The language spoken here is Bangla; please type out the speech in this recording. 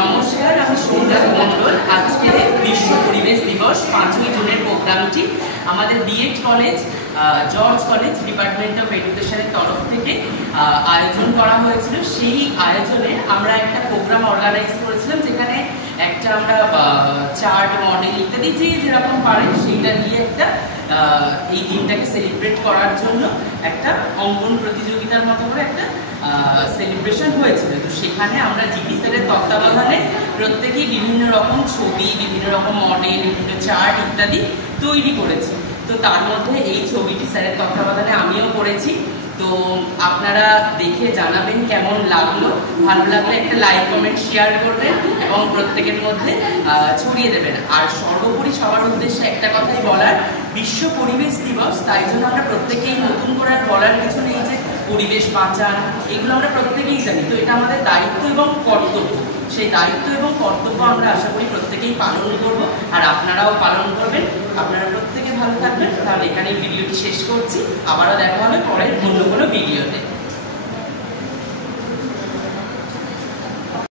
নমস্কার, আমি সৌন্দর্য মণ্ডল। আজকে বিশ্ব পরিবেশ দিবস 5ই জুনের প্রোগ্রামটি আমাদের B Ed college, George college department of এডুকেশনের তরফ থেকে আয়োজন করা হয়েছিল। সেই আয়োজনে আমরা একটা প্রোগ্রাম অর্গানাইজ করেছিলাম, যেখানে একটা আমরা চার্ট, মডেল ইত্যাদি যে যেরকম পারে সেইটা দিয়ে একটা এই দিনটাকে সেলিব্রেট করার জন্য একটা অঙ্কন প্রতিযোগিতার মতো করে একটা সেলিব্রেশন হয়েছিল। তো সেখানে আমরা জিপি স্যারের তত্ত্বাবধানে প্রত্যেকেই বিভিন্ন রকম ছবি, বিভিন্ন রকম মডেল, বিভিন্ন চার্ট ইত্যাদি তৈরি করেছি। তো তার মধ্যে এই ছবিটি স্যারের তত্ত্বাবধানে আমিও করেছি। তো আপনারা দেখে জানাবেন কেমন লাগলো। ভালো লাগলে একটা লাইক, কমেন্ট, শেয়ার করবেন এবং প্রত্যেকের মধ্যে ছড়িয়ে দেবেন। আর সর্বোপরি সবার উদ্দেশ্যে একটা কথাই বলার, বিশ্ব পরিবেশ দিবস, তাই জন্য আমরা প্রত্যেকেই নতুন করে বলার কিছু নেই যে পরিবেশ বাঁচান, এগুলো আমরা প্রত্যেকেই জানি। তো এটা আমাদের দায়িত্ব এবং কর্তব্য। সেই দায়িত্ব এবং কর্তব্য আমরা আশা করি প্রত্যেকেই পালন করব, আর আপনারাও পালন করবেন। আপনারা প্রত্যেকে ভালো থাকবেন। তাহলে এখানে ভিডিওটি শেষ করছি। আবারও দেখা হবে পরের অন্য কোনো ভিডিওতে।